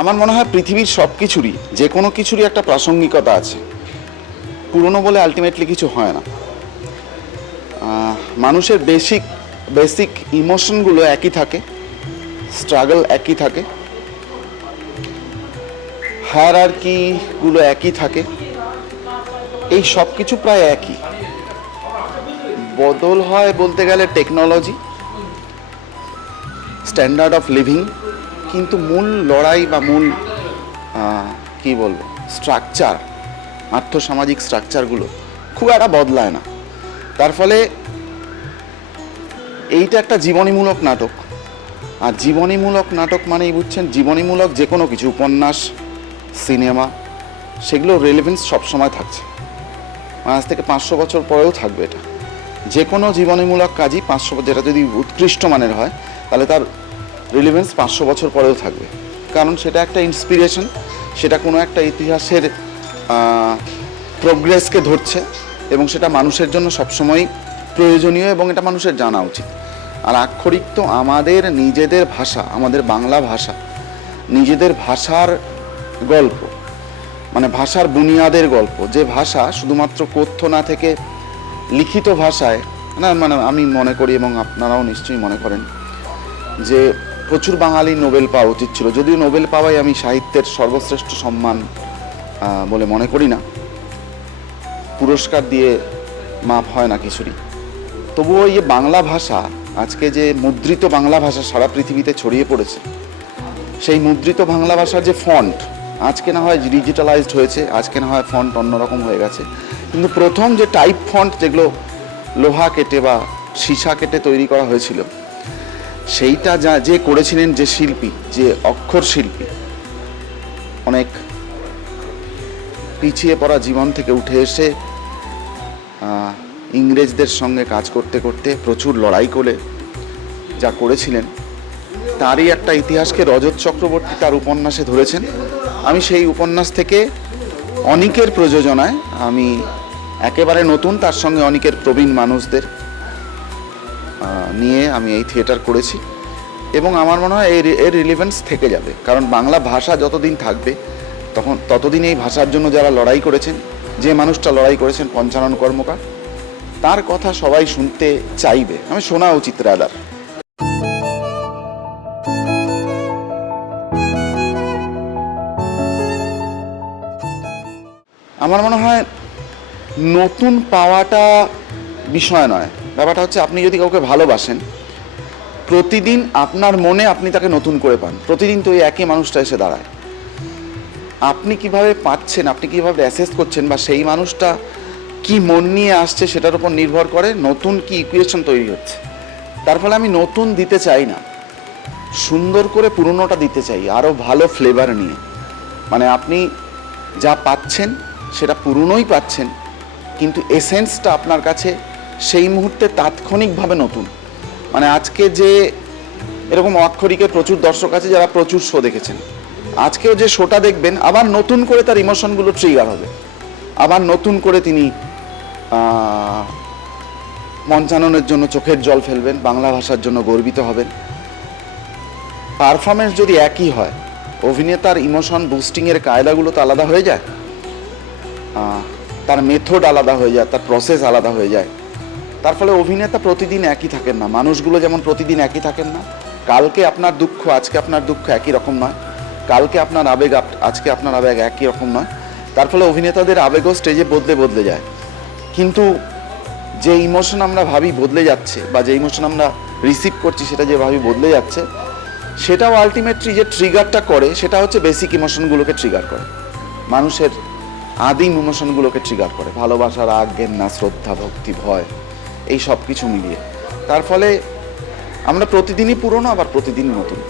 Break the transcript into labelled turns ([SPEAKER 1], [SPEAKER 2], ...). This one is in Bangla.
[SPEAKER 1] আমার মনে হয় পৃথিবীর সব কিছুরই যে কোনো কিছুরই একটা প্রাসঙ্গিকতা আছে। পুরনো বলে আলটিমেটলি কিছু হয় না। মানুষের বেসিক বেসিক ইমোশনগুলো একই থাকে স্ট্রাগল একই থাকে হায়ার আর কিগুলো একই থাকে, এই সব কিছু প্রায় একই। বদল হয় বলতে গেলে টেকনোলজি স্ট্যান্ডার্ড অফ লিভিং কিন্তু মূল লড়াই বা মূল কি বলব স্ট্রাকচার আর্থসামাজিক স্ট্রাকচারগুলো খুব একটা বদলায় না। তার ফলে এইটা একটা জীবনীমূলক নাটক। আর জীবনীমূলক নাটক মানেই বুঝছেন, জীবনীমূলক যে কোনো কিছু, উপন্যাস, সিনেমা, সেগুলো রেলেভেন্স সবসময় থাকছে। আজ থেকে পাঁচশো বছর পরেও থাকবে এটা। যে কোনো জীবনীমূলক কাজই পাঁচশো, যেটা যদি উৎকৃষ্ট মানের হয়, তাহলে তার রিলেভেন্স পাঁচশো বছর পরেও থাকবে। কারণ সেটা একটা ইন্সপিরেশন সেটা কোনো একটা ইতিহাসের প্রোগ্রেসকে ধরছে এবং সেটা মানুষের জন্য সবসময় প্রয়োজনীয় এবং এটা মানুষের জানা উচিত। আর আক্ষরিক তো আমাদের নিজেদের ভাষা, আমাদের বাংলা ভাষা, নিজেদের ভাষার গল্প মানে ভাষার বুনিয়াদের গল্প, যে ভাষা শুধুমাত্র কথ্য না থেকে লিখিত ভাষায়, না মানে আমি মনে করি এবং আপনারাও নিশ্চয়ই মনে করেন যে প্রচুর বাঙালি নোবেল পাওয়া উচিত ছিল। যদিও নোবেল পাওয়াই আমি সাহিত্যের সর্বশ্রেষ্ঠ সম্মান বলে মনে করি না। পুরস্কার দিয়ে মাপ হয় না কিছুরই। তবুও এই বাংলা ভাষা, আজকে যে মুদ্রিত বাংলা ভাষা সারা পৃথিবীতে ছড়িয়ে পড়েছে, সেই মুদ্রিত বাংলা ভাষার যে ফন্ট আজকে না হয় ডিজিটালাইজড হয়েছে, আজকে না হয় ফন্ট অন্যরকম হয়ে গেছে। কিন্তু প্রথম যে টাইপ ফন্ট যেগুলো লোহা কেটে বা সীসা কেটে তৈরি করা হয়েছিল সেইটা যা, যে করেছিলেন যে শিল্পী, যে অক্ষর শিল্পী, অনেক পিছিয়ে পড়া জীবন থেকে উঠে এসে ইংরেজদের সঙ্গে কাজ করতে করতে প্রচুর লড়াই করে যা করেছিলেন, তারই একটা ইতিহাসকে রজত চক্রবর্তী তার উপন্যাসে ধরেছেন। আমি সেই উপন্যাস থেকে অনিকের প্রযোজনায় আমি একেবারে নতুন, তার সঙ্গে অনিকের প্রবীণ মানুষদের নিয়ে আমি এই থিয়েটার করেছি এবং আমার মনে হয় এর এর রিলেভেন্স থেকে যাবে। কারণ বাংলা ভাষা যতদিন থাকবে, তখন ততদিন এই ভাষার জন্য যারা লড়াই করেছেন, যে মানুষটা লড়াই করেছেন পঞ্চানন কর্মকার, তার কথা সবাই শুনতে চাইবে। আমি শোনা উচিত, রাদার। আমার মনে হয় নতুন পাওয়াটা বিষয় নয়। ব্যাপারটা হচ্ছে আপনি যদি কাউকে ভালোবাসেন, প্রতিদিন আপনার মনে আপনি তাকে নতুন করে পান। প্রতিদিন তো ওই একই মানুষটা এসে দাঁড়ায়। আপনি কীভাবে পাচ্ছেন, আপনি কীভাবে অ্যাসেস করছেন বা সেই মানুষটা কি মন নিয়ে আসছে সেটার উপর নির্ভর করে নতুন কি ইকুয়েশন তৈরি হচ্ছে। তার ফলে আমি নতুন দিতে চাই না। সুন্দর করে পুরনোটা দিতে চাই আরও ভালো ফ্লেভার নিয়ে। মানে আপনি যা পাচ্ছেন সেটা পুরনোই পাচ্ছেন, কিন্তু এসেন্সটা আপনার কাছে সেই মুহূর্তে তাৎক্ষণিকভাবে নতুন। মানে আজকে যে এরকম অক্ষরিকের প্রচুর দর্শক আছে যারা প্রচুর শো দেখেছেন। আজকেও যে শোটা দেখবেন, আবার নতুন করে তার ইমোশনগুলো ট্রিগার হবে। আবার নতুন করে তিনি মঞ্চাননের জন্য চোখের জল ফেলবেন, বাংলা ভাষার জন্য গর্বিত হবেন। পারফরমেন্স যদি একই হয়, অভিনেতার ইমোশন বুস্টিংয়ের কায়দাগুলো তো আলাদা হয়ে যায়। তার মেথড আলাদা হয়ে যায়, তার প্রসেস আলাদা হয়ে যায়। তার ফলে অভিনেতা প্রতিদিন একই থাকেন না। মানুষগুলো যেমন প্রতিদিন একই থাকেন না, কালকে আপনার দুঃখ, আজকে আপনার দুঃখ একই রকম নয়। কালকে আপনার আবেগ আজকে আপনার আবেগ একই রকম নয়। তার ফলে অভিনেতাদের আবেগও স্টেজে বদলে বদলে যায়। কিন্তু যে ইমোশন আমরা ভাবি বদলে যাচ্ছে বা যে ইমোশন আমরা রিসিভ করছি সেটা যে ভাবি বদলে যাচ্ছে, সেটাও আলটিমেটলি যে ট্রিগারটা করে, সেটা হচ্ছে বেসিক ইমোশনগুলোকে ট্রিগার করে। মানুষের আদিম ইমোশনগুলোকে ট্রিগার করে। ভালোবাসা, রাগ, ঘেন্না, শ্রদ্ধা, ভক্তি, ভয়। এই সব কিছু মিলিয়ে। তার ফলে আমরা প্রতিদিনই পুরনো আবার প্রতিদিনই নতুন।